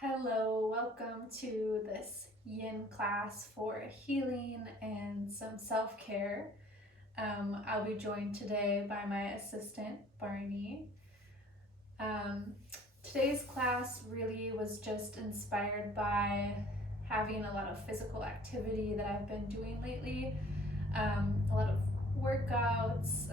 Hello, welcome to this Yin class for healing and some self care. I'll be joined today by my assistant, Barney. Um, Today's class really was just inspired by having a lot of physical activity that I've been doing lately, a lot of workouts,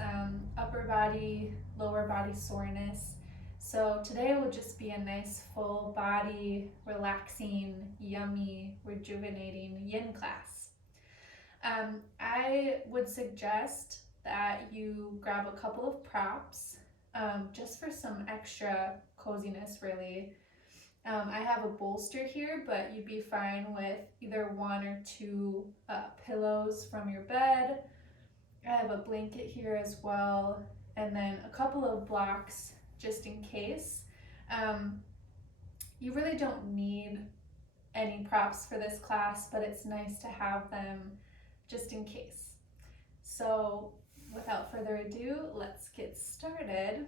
upper body, lower body soreness. So today will just be a nice full body, relaxing, yummy, rejuvenating yin class. I would suggest that you grab a couple of props just for some extra coziness, really. I have a bolster here, but you'd be fine with either one or two pillows from your bed. I have a blanket here as well, and then a couple of blocks just in case. Um, you really don't need any props for this class, but it's nice to have them just in case. So without further ado, let's get started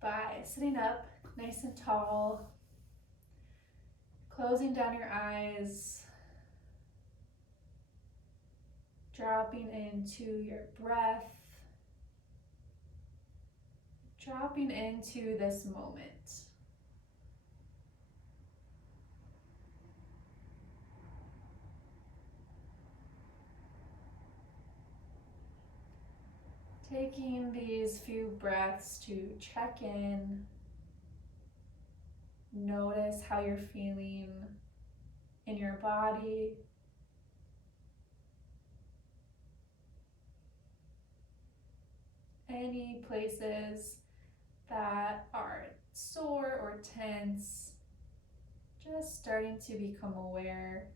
by sitting up nice and tall, closing down your eyes, dropping into your breath, dropping into this moment. Taking these few breaths to check in, notice how you're feeling in your body. Any places that are sore or tense, just starting to become aware.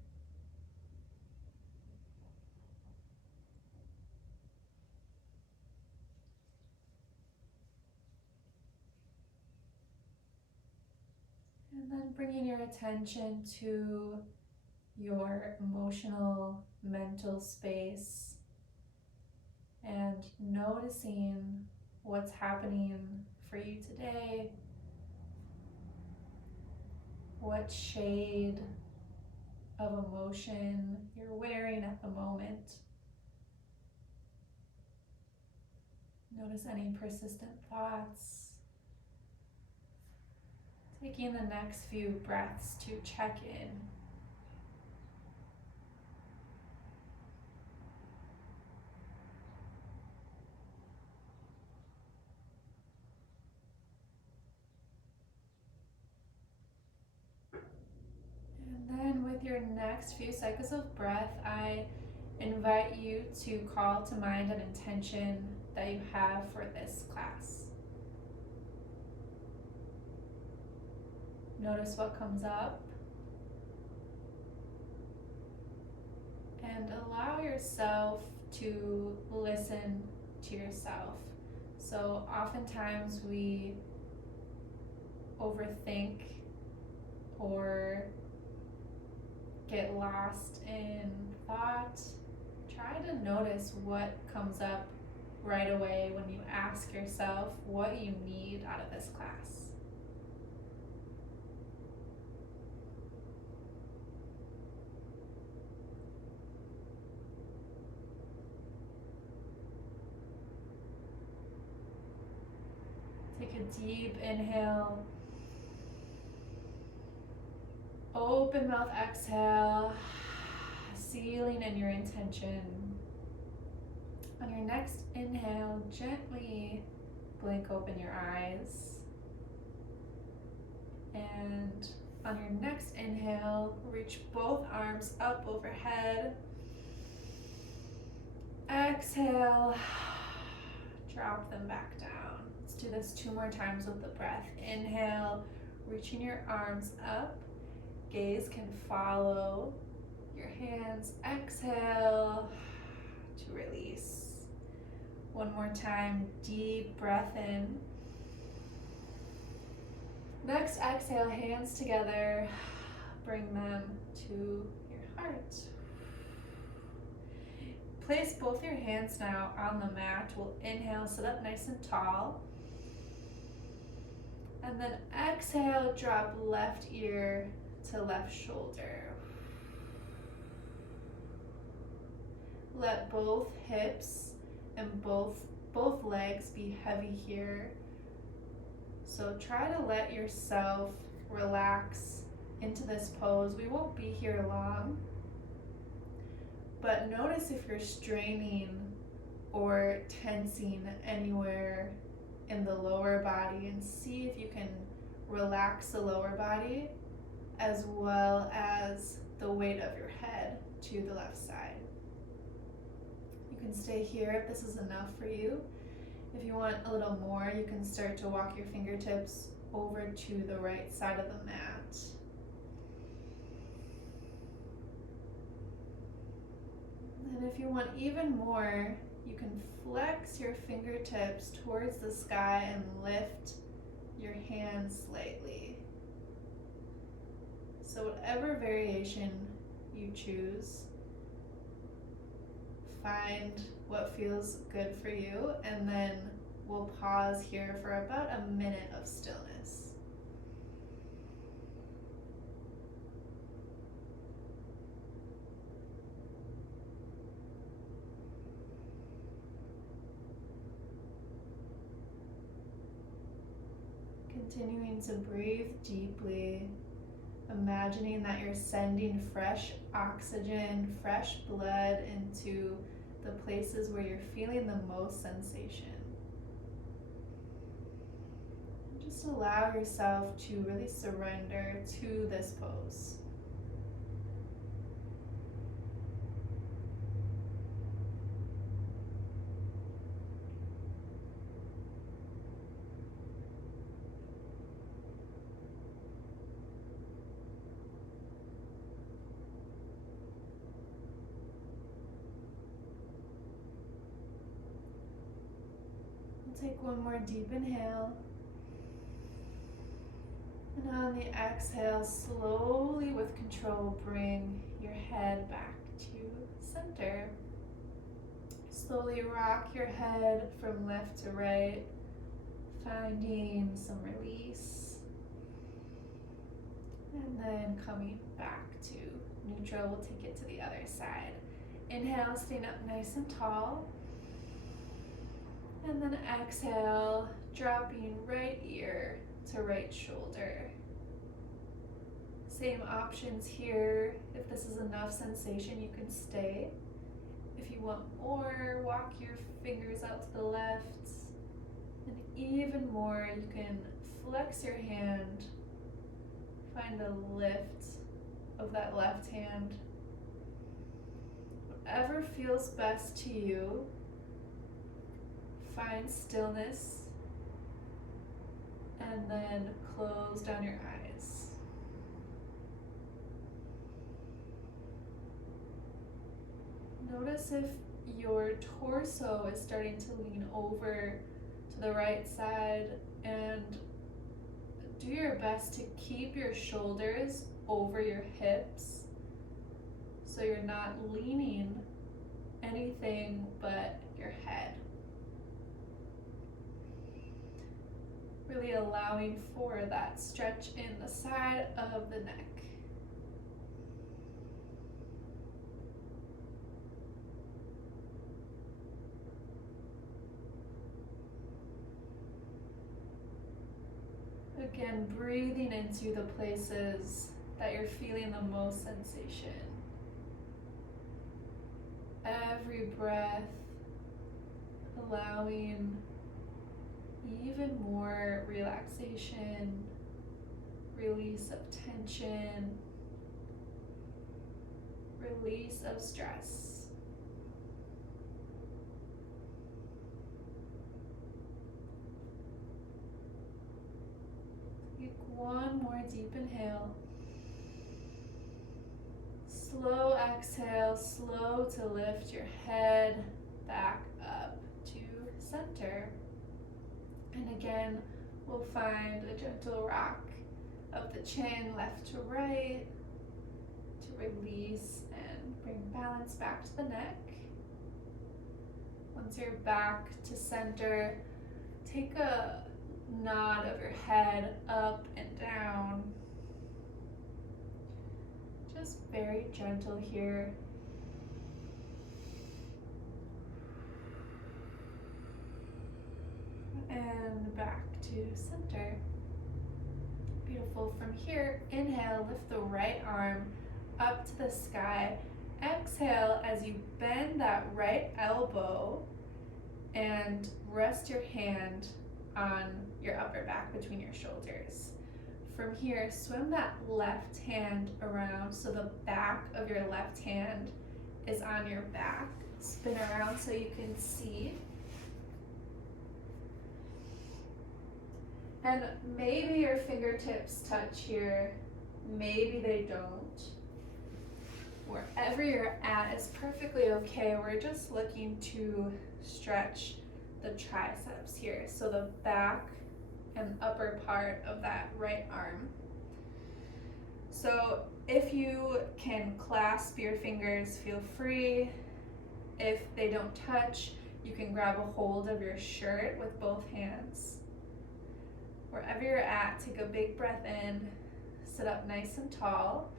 And then bringing your attention to your emotional, mental space and noticing what's happening for you today, what shade of emotion you're wearing at the moment. Notice any persistent thoughts. Taking the next few breaths to check in. And then with your next few cycles of breath, I invite you to call to mind an intention that you have for this class. Notice what comes up and allow yourself to listen to yourself. So oftentimes we overthink or get lost in thought. Try to notice what comes up right away when you ask yourself what you need out of this class. Take a deep inhale. Open mouth exhale, sealing in your intention. On your next inhale, gently blink open your eyes. And on your next inhale, reach both arms up overhead. Exhale, drop them back down. Let's do this 2 more times with the breath. Inhale, reaching your arms up. Gaze can follow your hands. Exhale to release. 1 more time, deep breath in. Next exhale, hands together. Bring them to your heart. Place both your hands now on the mat. We'll inhale, sit up nice and tall. And then exhale, drop left ear to left shoulder. Let both hips and both legs be heavy here. So try to let yourself relax into this pose. We won't be here long, but notice if you're straining or tensing anywhere in the lower body, and see if you can relax the lower body as well as the weight of your head to the left side. You can stay here if this is enough for you. If you want a little more, you can start to walk your fingertips over to the right side of the mat. And if you want even more, you can flex your fingertips towards the sky and lift your hands slightly. So whatever variation you choose, find what feels good for you, and then we'll pause here for about a minute of stillness. Continuing to breathe deeply, imagining that you're sending fresh oxygen, fresh blood into the places where you're feeling the most sensation. Just allow yourself to really surrender to this pose. Take one more deep inhale. And on the exhale, slowly with control, bring your head back to center. Slowly rock your head from left to right, finding some release. And then coming back to neutral, we'll take it to the other side. Inhale, staying up nice and tall. And then exhale, dropping right ear to right shoulder. Same options here. If this is enough sensation, you can stay. If you want more, walk your fingers out to the left. And even more, you can flex your hand. Find a lift of that left hand. Whatever feels best to you. Find stillness, and then close down your eyes. Notice if your torso is starting to lean over to the right side, and do your best to keep your shoulders over your hips so you're not leaning anything but your head. Really allowing for that stretch in the side of the neck. Again, breathing into the places that you're feeling the most sensation. Every breath allowing even more relaxation, release of tension, release of stress. Take one more deep inhale. Slow exhale, slow to lift your head back up to center. And again, we'll find a gentle rock of the chin left to right to release and bring balance back to the neck. Once you're back to center, take a nod of your head up and down. just very gentle here. And back to center. Beautiful. From here, inhale, lift the right arm up to the sky. Exhale as you bend that right elbow and rest your hand on your upper back between your shoulders. From here, swim that left hand around so the back of your left hand is on your back. Spin around so you can see. And maybe your fingertips touch here, maybe they don't. Wherever you're at is perfectly okay. We're just looking to stretch the triceps here, so the back and upper part of that right arm. So if you can clasp your fingers, feel free. If they don't touch, you can grab a hold of your shirt with both hands. Wherever you're at, take a big breath in, sit up nice and tall.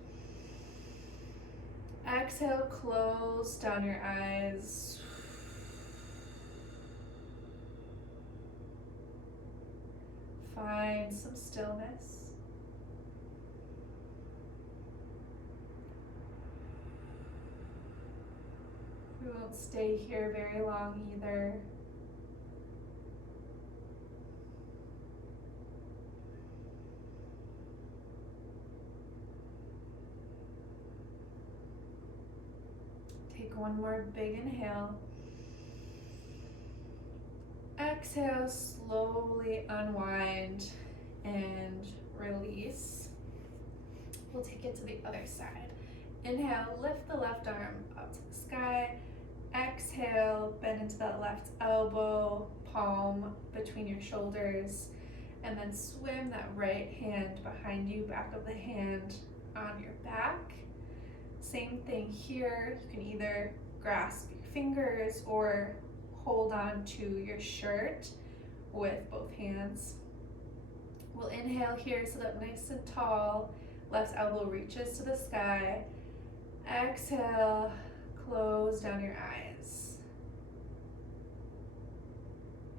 Exhale, close down your eyes. Find some stillness. We won't stay here very long either. Take one more big inhale. Exhale, slowly unwind and release. We'll take it to the other side. Inhale, lift the left arm up to the sky. Exhale, bend into that left elbow, palm between your shoulders, and then swim that right hand behind you, back of the hand on your back. Same thing here. You can either grasp your fingers or hold on to your shirt with both hands. We'll inhale here, sit up nice and tall. Left elbow reaches to the sky. Exhale, close down your eyes.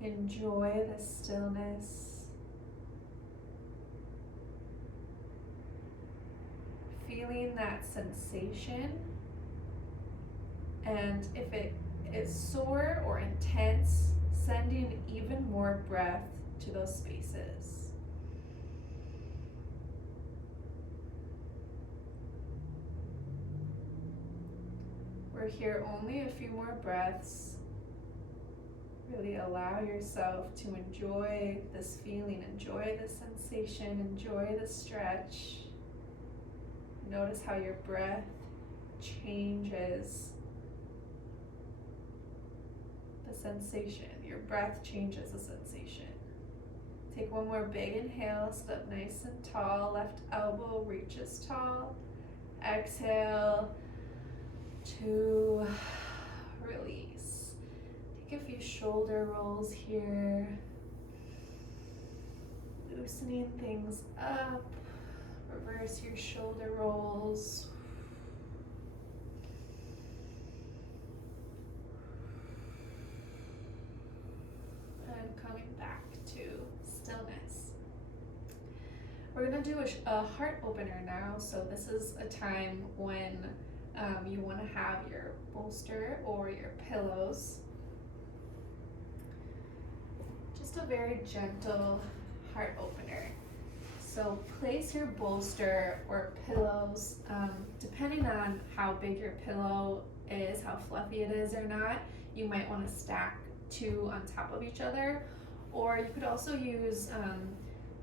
Enjoy the stillness. Feeling that sensation. And if it is sore or intense, sending even more breath to those spaces. We're here only a few more breaths. Really allow yourself to enjoy this feeling, enjoy the sensation, enjoy the stretch. Notice how your breath changes the sensation. Your breath changes the sensation. Take one more big inhale, sit up nice and tall. Left elbow reaches tall. Exhale to release. Take a few shoulder rolls here. Loosening things up. Reverse your shoulder rolls. And coming back to stillness. We're going to do a heart opener now. So this is a time when you want to have your bolster or your pillows. Just a very gentle heart opener. So place your bolster or pillows, depending on how big your pillow is, how fluffy it is or not, you might want to stack two on top of each other, or you could also use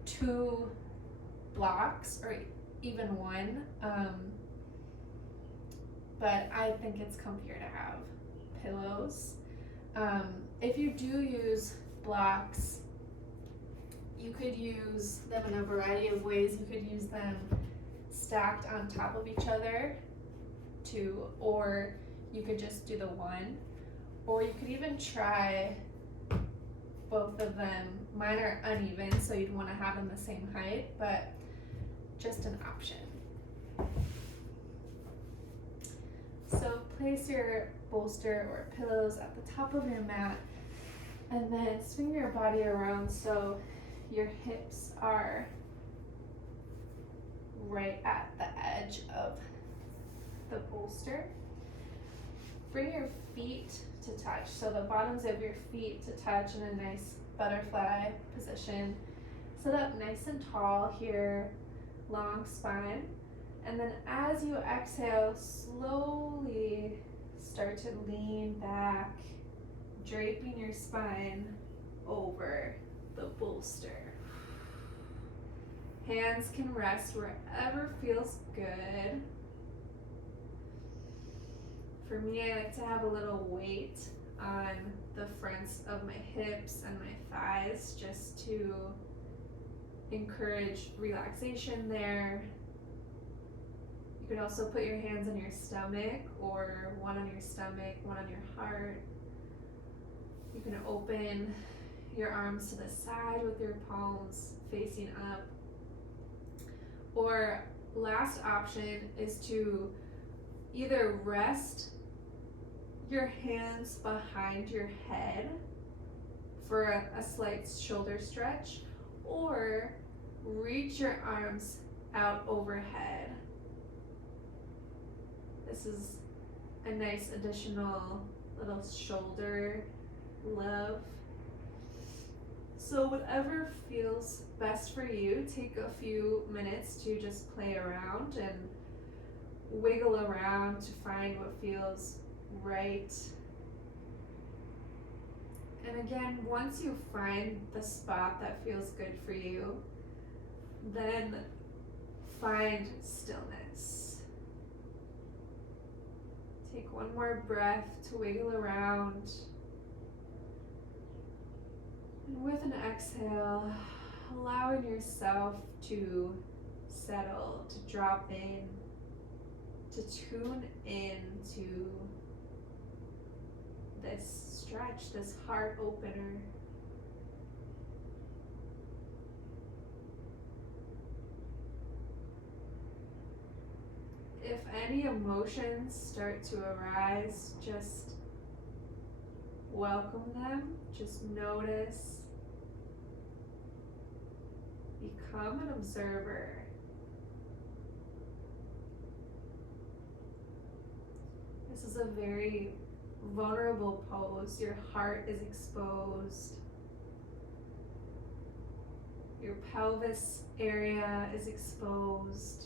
2 blocks or even one, but I think it's comfier to have pillows. If you do use blocks, you could use them in a variety of ways. You could use them stacked on top of each other, or you could just do the one, or you could even try both of them. Mine are uneven, so you'd want to have them the same height, but just an option. place your bolster or pillows at the top of your mat, and then swing your body around so your hips are right at the edge of the bolster. Bring your feet to touch, so the bottoms of your feet to touch in a nice butterfly position. Sit up nice and tall here, long spine. And then as you exhale, slowly start to lean back, draping your spine over the bolster. Hands can rest wherever feels good. For me, I like to have a little weight on the fronts of my hips and my thighs just to encourage relaxation there. You can also put your hands on your stomach, or one on your stomach, one on your heart. You can open your arms to the side with your palms facing up. Or last option is to either rest your hands behind your head for a slight shoulder stretch, or reach your arms out overhead. This is a nice additional little shoulder love. So whatever feels best for you, take a few minutes to just play around and wiggle around to find what feels right. And again, once you find the spot that feels good for you, then find stillness. Take one more breath to wiggle around. And with an exhale, allowing yourself to settle, to drop in, to tune in to this stretch, this heart opener. If any emotions start to arise, just welcome them, just notice, become an observer. This is a very vulnerable pose. Your heart is exposed. Your pelvis area is exposed.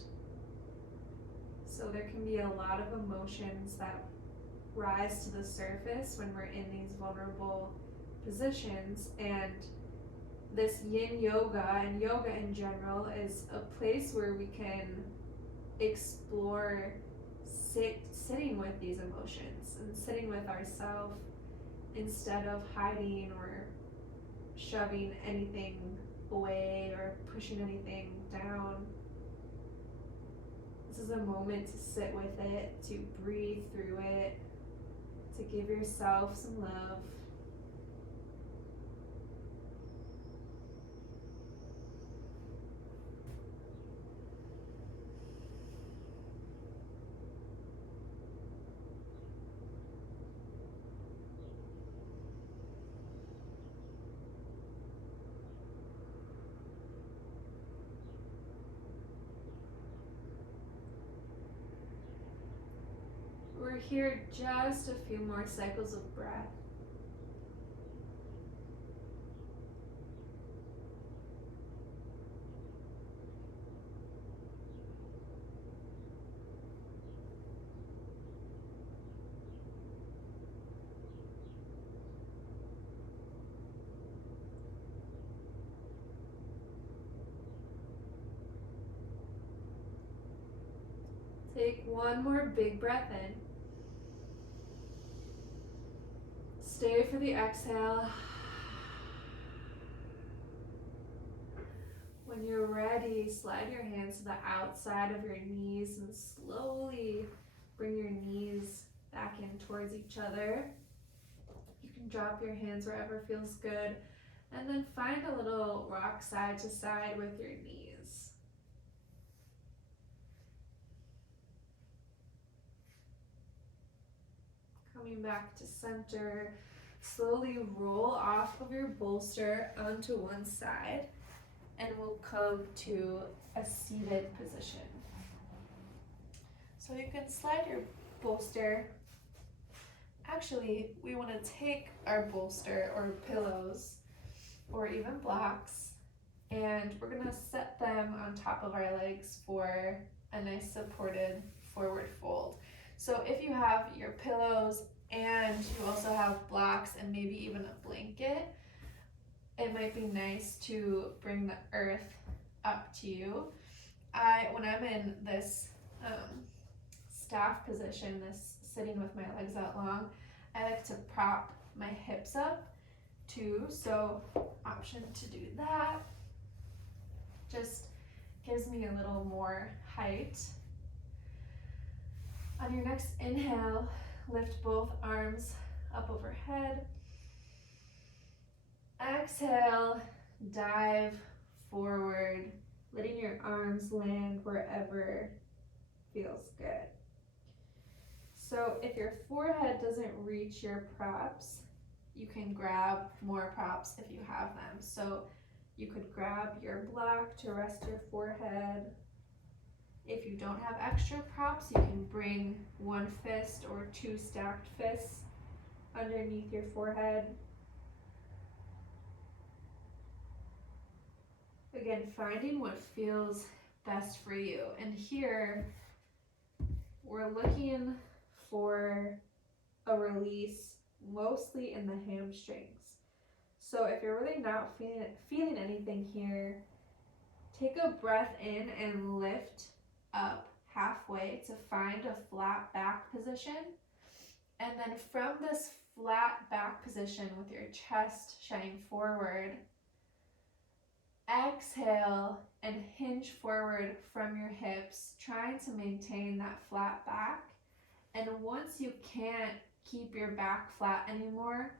So there can be a lot of emotions that rise to the surface when we're in these vulnerable positions. And this Yin Yoga and yoga in general is a place where we can explore sitting with these emotions and sitting with ourselves instead of hiding or shoving anything away or pushing anything down. This is a moment to sit with it, to breathe through it, to give yourself some love. We're here just a few more cycles of breath. Take one more big breath in. Stay for the exhale. When you're ready, slide your hands to the outside of your knees and slowly bring your knees back in towards each other. You can drop your hands wherever feels good, and then find a little rock side to side with your knees. Coming back to center. Slowly roll off of your bolster onto one side, and we'll come to a seated position. So you can slide your bolster. Actually, we want to take our bolster or pillows or even blocks, and we're going to set them on top of our legs for a nice supported forward fold. So if you have your pillows and you also have blocks and maybe even a blanket, it might be nice to bring the earth up to you. When I'm in this staff position, this sitting with my legs out long, I like to prop my hips up too, so option to do that. Just gives me a little more height. On your next inhale, lift both arms up overhead. Exhale, dive forward, letting your arms land wherever feels good. So if your forehead doesn't reach your props, you can grab more props if you have them. So you could grab your block to rest your forehead. If you don't have extra props, you can bring one fist or two stacked fists underneath your forehead. Again, finding what feels best for you. And here, we're looking for a release mostly in the hamstrings. So if you're really not feeling anything here, take a breath in and lift up halfway to find a flat back position. And then from this flat back position with your chest shining forward, exhale and hinge forward from your hips, trying to maintain that flat back. And once you can't keep your back flat anymore,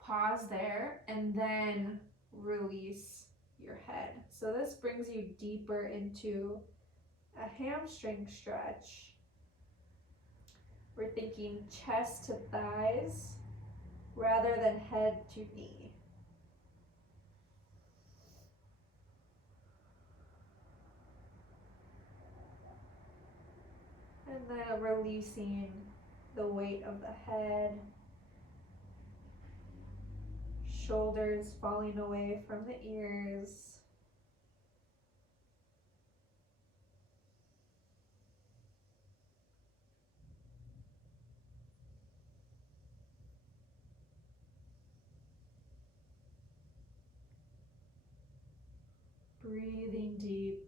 pause there and then release your head. So this brings you deeper into a hamstring stretch. We're thinking chest to thighs rather than head to knee. And then releasing the weight of the head, shoulders falling away from the ears. Breathing deep.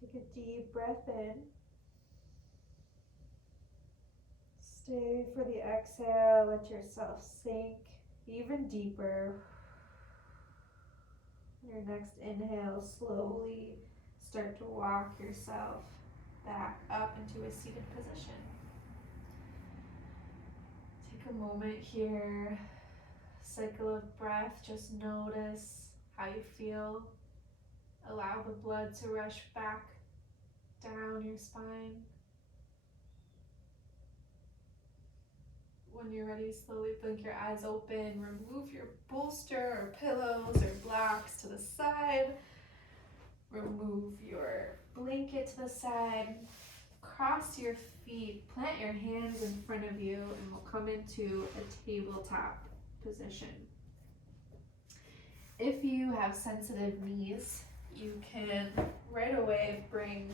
Take a deep breath in. Stay for the exhale. Let yourself sink even deeper. Your next inhale, slowly start to walk yourself back up into a seated position. Take a moment here. Cycle of breath. Just notice how you feel. Allow the blood to rush back down your spine. When you're ready, slowly blink your eyes open. Remove your bolster or pillows or blocks to the side. Remove your blanket to the side. Cross your feet. Plant your hands in front of you, and we'll come into a tabletop position. If you have sensitive knees, you can right away bring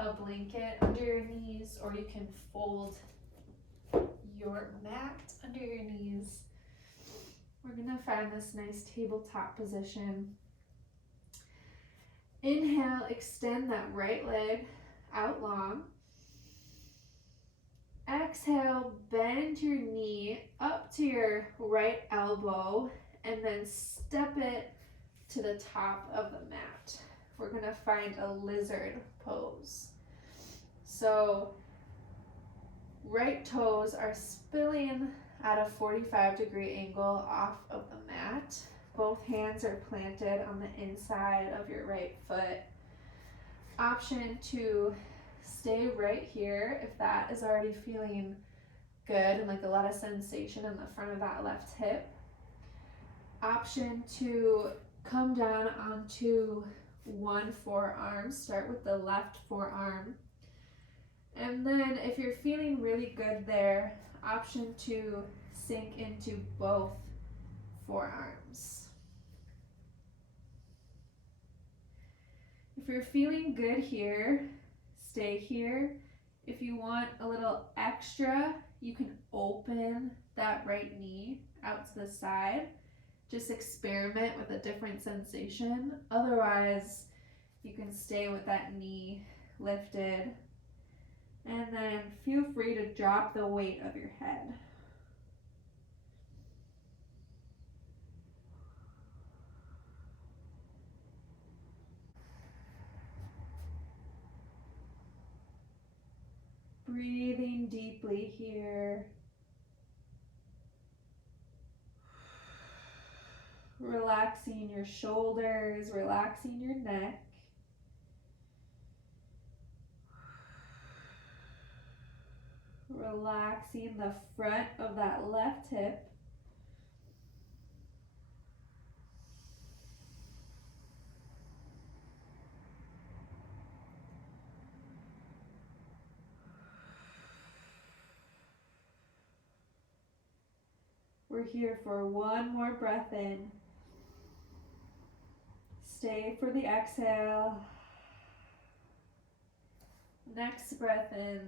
a blanket under your knees, or you can fold your mat under your knees. We're gonna find this nice tabletop position. Inhale, extend that right leg out long. Exhale, So bend your knee up to your right elbow and then step it to the top of the mat. We're gonna find a lizard pose. So right toes are spilling at a 45-degree angle off of the mat. Both hands are planted on the inside of your right foot. Option to stay right here if that is already feeling good and like a lot of sensation in the front of that left hip. Option to come down onto one forearm. Start with the left forearm. And then if you're feeling really good there, option to sink into both forearms. If you're feeling good here, stay here. If you want a little extra, you can open that right knee out to the side. Just experiment with a different sensation. Otherwise, you can stay with that knee lifted. And then feel free to drop the weight of your head. Breathing deeply here. Relaxing your shoulders, relaxing your neck. Relaxing the front of that left hip. We're here for one more breath in. Stay for the exhale. Next breath in,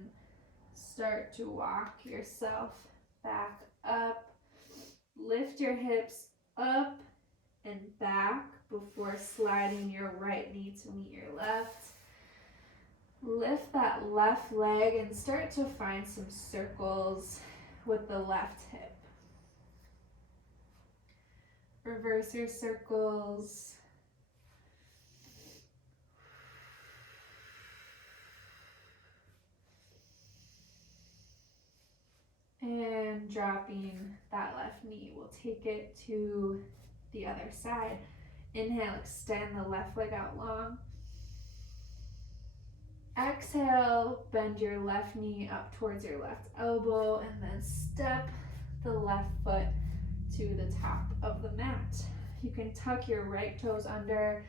start to walk yourself back up. Lift your hips up and back before sliding your right knee to meet your left. Lift that left leg and start to find some circles with the left hip. Reverse your circles. And dropping that left knee, we'll take it to the other side. Inhale, extend the left leg out long. Exhale, bend your left knee up towards your left elbow and then step the left foot to the top of the mat. You can tuck your right toes under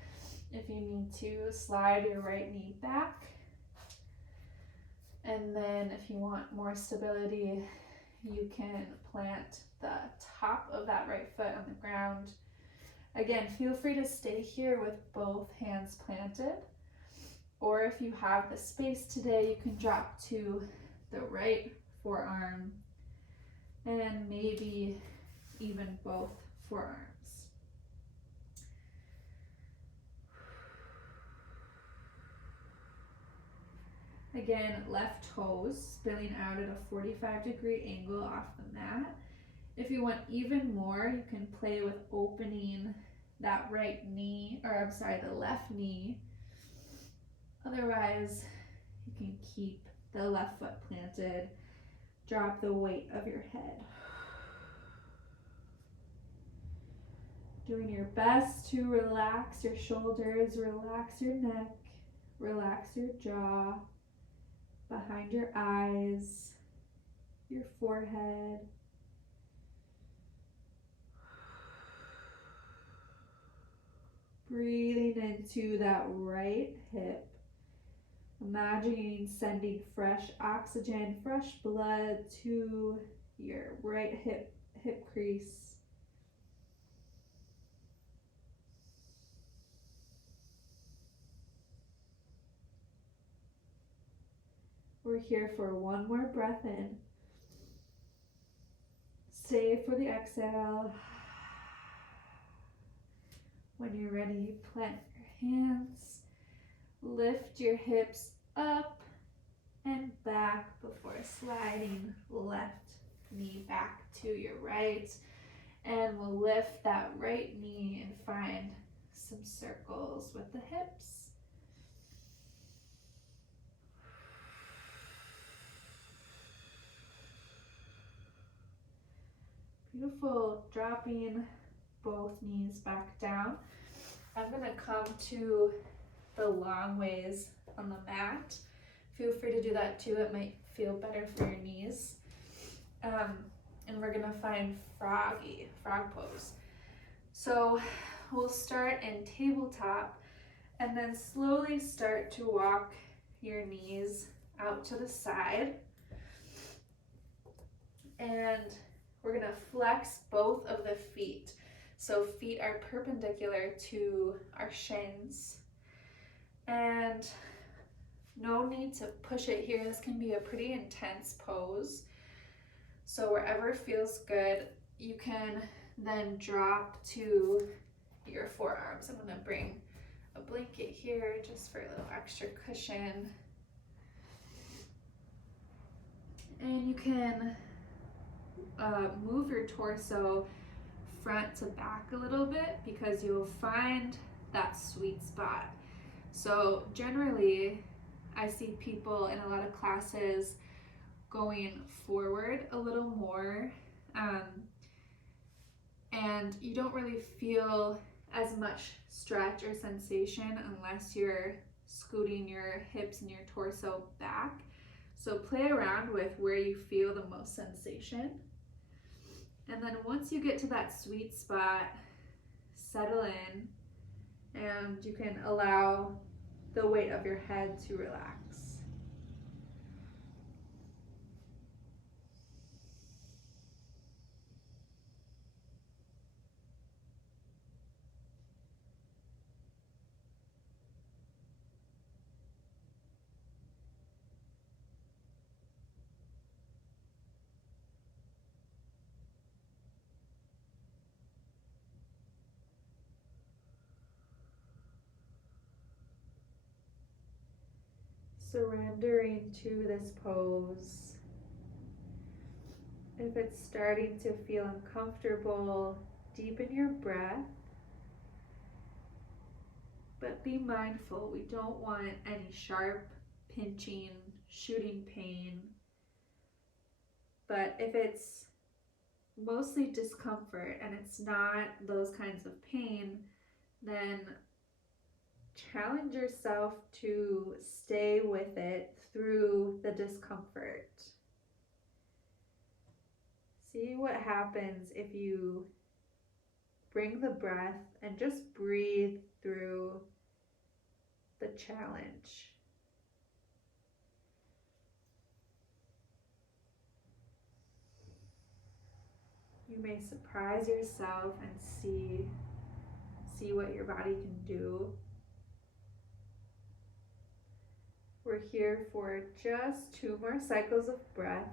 if you need to, slide your right knee back. And then if you want more stability, you can plant the top of that right foot on the ground. Again, feel free to stay here with both hands planted. Or if you have the space today, you can drop to the right forearm and maybe even both forearms. Again, left toes spilling out at a 45-degree angle off the mat. If you want even more, you can play with opening that right knee, the left knee. Otherwise, you can keep the left foot planted. Drop the weight of your head. Doing your best to relax your shoulders, relax your neck, relax your jaw, behind your eyes, your forehead. Breathing into that right hip. Imagining sending fresh oxygen, fresh blood to your right hip crease. We're here for one more breath in. Stay for the exhale. When you're ready, plant your hands. Lift your hips up and back. back before sliding left knee back to your right. And we'll lift that right knee and find some circles with the hips. Beautiful. Dropping both knees back down. I'm going to come to the long ways on the mat. Feel free to do that too. It might feel better for your knees. And we're going to find frog pose. So we'll start in tabletop and then slowly start to walk your knees out to the side. And we're going to flex both of the feet. So feet are perpendicular to our shins. And no need to push it here. This can be a pretty intense pose. So wherever feels good, you can then drop to your forearms. I'm going to bring a blanket here just for a little extra cushion. And you can move your torso front to back a little bit because you'll find that sweet spot. So generally, I see people in a lot of classes going forward a little more, and you don't really feel as much stretch or sensation unless you're scooting your hips and your torso back. So play around with where you feel the most sensation. And then once you get to that sweet spot, settle in, and you can allow the weight of your head to relax. Surrendering to this pose. If it's starting to feel uncomfortable, deepen your breath. But be mindful, we don't want any sharp, pinching, shooting pain. But if it's mostly discomfort and it's not those kinds of pain, then challenge yourself to stay with it through the discomfort. See what happens if you bring the breath and just breathe through the challenge. You may surprise yourself and see what your body can do. We're here for just 2 more cycles of breath.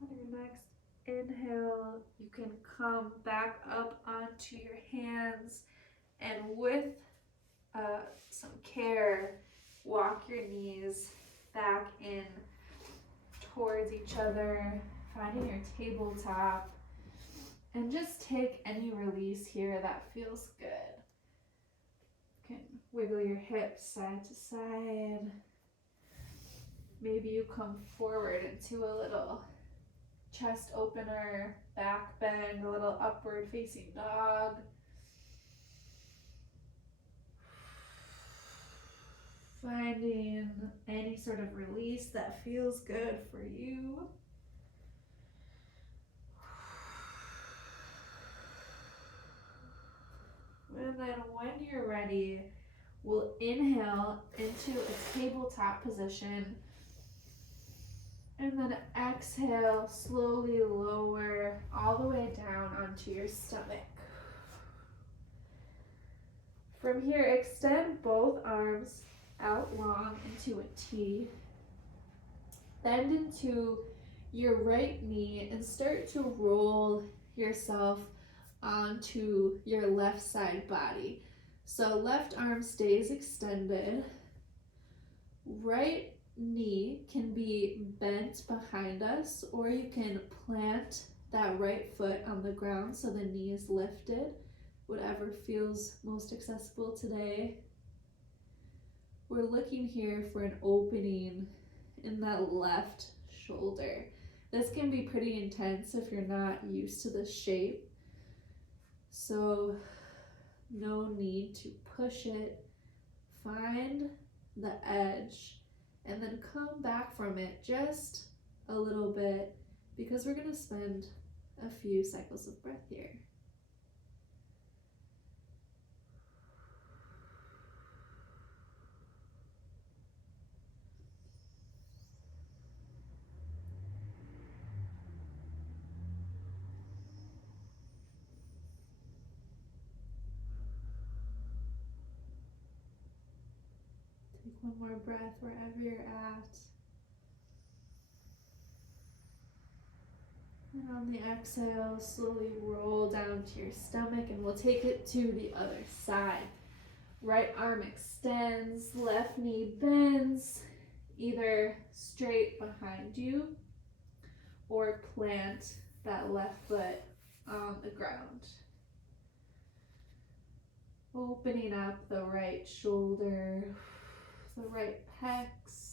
On your next inhale, you can come back up onto your hands, and with some care, walk your knees back in towards each other, finding your tabletop, and just take any release here that feels good. You can wiggle your hips side to side. Maybe you come forward into a little chest opener, back bend, a little upward facing dog. Finding any sort of release that feels good for you. And then when you're ready, we'll inhale into a tabletop position. And then exhale, slowly lower all the way down onto your stomach. From here, extend both arms out long into a T. Bend into your right knee and start to roll yourself onto your left side body. So left arm stays extended. Right knee can be bent behind us, or you can plant that right foot on the ground so the knee is lifted, whatever feels most accessible today. We're looking here for an opening in that left shoulder. This can be pretty intense if you're not used to this shape. So no need to push it. Find the edge and then come back from it just a little bit, because we're going to spend a few cycles of breath here. Take one more breath wherever you're at. And on the exhale, slowly roll down to your stomach, and we'll take it to the other side. Right arm extends, left knee bends, either straight behind you or plant that left foot on the ground. Opening up the right shoulder, the right pecs.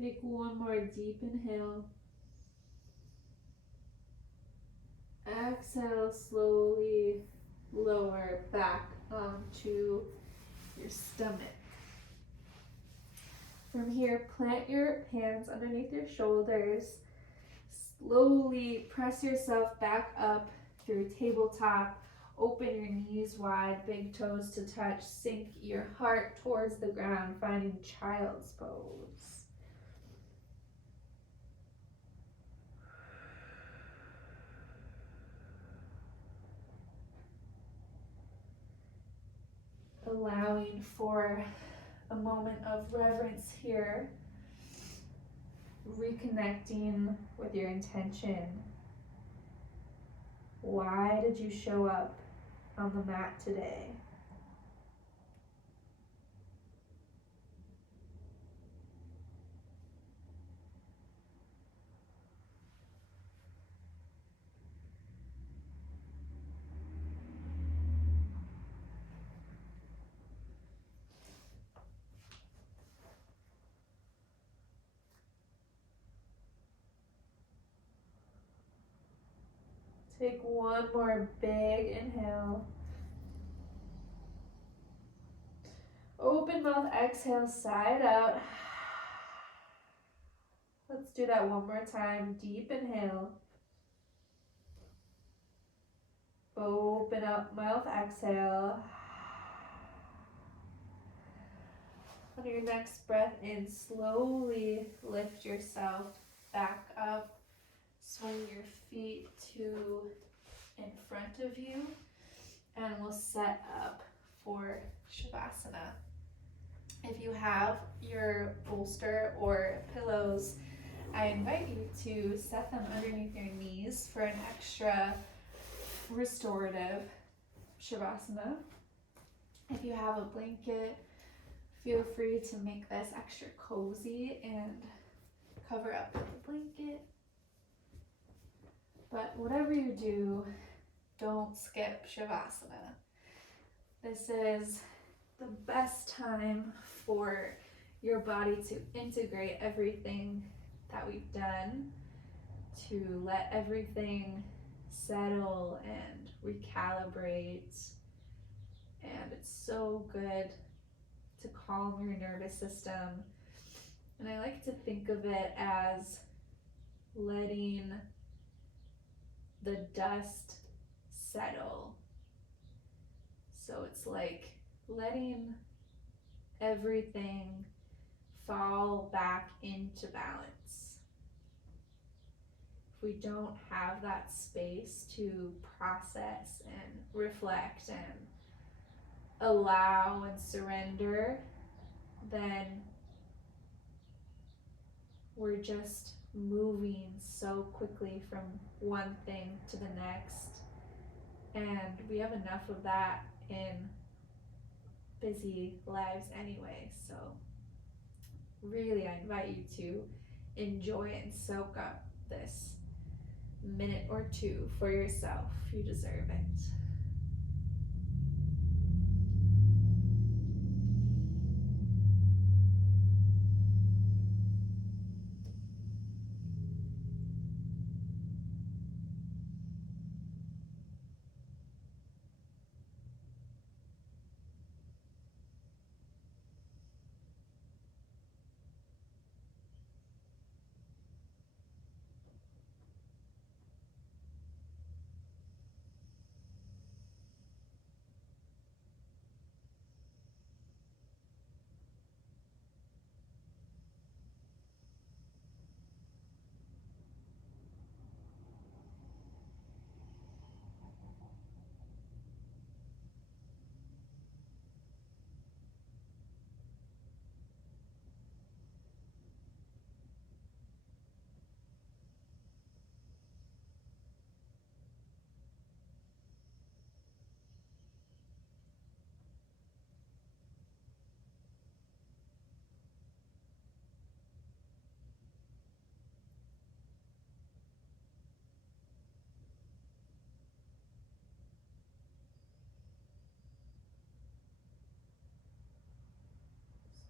Take one more deep inhale. Exhale, slowly lower back onto your stomach. From here, plant your hands underneath your shoulders. Slowly press yourself back up through tabletop. Open your knees wide, big toes to touch. Sink your heart towards the ground, finding child's pose. Allowing for a moment of reverence here, reconnecting with your intention. Why did you show up on the mat today? Take one more big inhale. Open mouth, exhale, side out. Let's do that one more time. Deep inhale. Open up mouth, exhale. On your next breath in, slowly lift yourself back up. Swing your feet to in front of you, and we'll set up for Shavasana. If you have your bolster or pillows, I invite you to set them underneath your knees for an extra restorative Shavasana. If you have a blanket, feel free to make this extra cozy and cover up with a blanket. But whatever you do, don't skip Shavasana. This is the best time for your body to integrate everything that we've done, to let everything settle and recalibrate. And it's so good to calm your nervous system. And I like to think of it as letting the dust settle. So it's like letting everything fall back into balance. If we don't have that space to process and reflect and allow and surrender, then we're just moving so quickly from one thing to the next. And we have enough of that in busy lives anyway. So really, I invite you to enjoy and soak up this minute or two for yourself. You deserve it.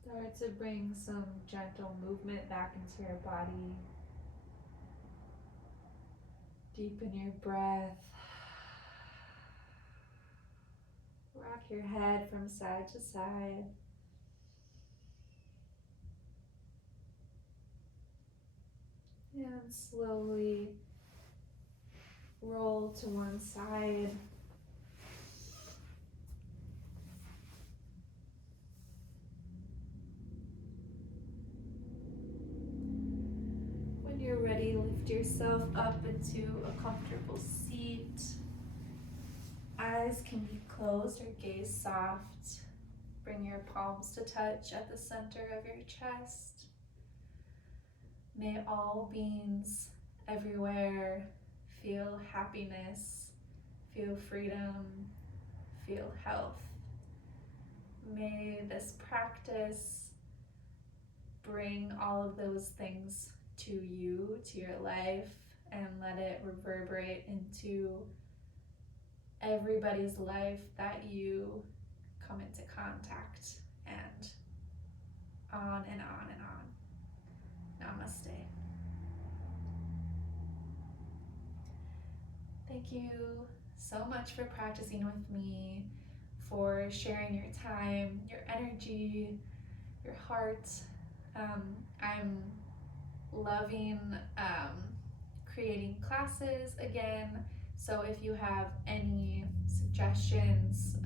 Start to bring some gentle movement back into your body. Deepen your breath. Rock your head from side to side. And slowly roll to one side. When you're ready, lift yourself up into a comfortable seat. Eyes can be closed or gaze soft. Bring your palms to touch at the center of your chest. May all beings everywhere feel happiness, feel freedom, feel health. May this practice bring all of those things to you, to your life, and let it reverberate into everybody's life that you come into contact, and on and on and on. Namaste. Thank you so much for practicing with me, for sharing your time, your energy, your heart. I'm loving creating classes again. So if you have any suggestions,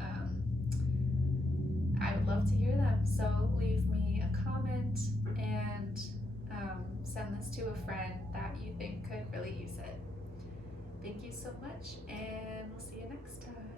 I would love to hear them. So leave me a comment and send this to a friend that you think could really use it. Thank you so much, and we'll see you next time.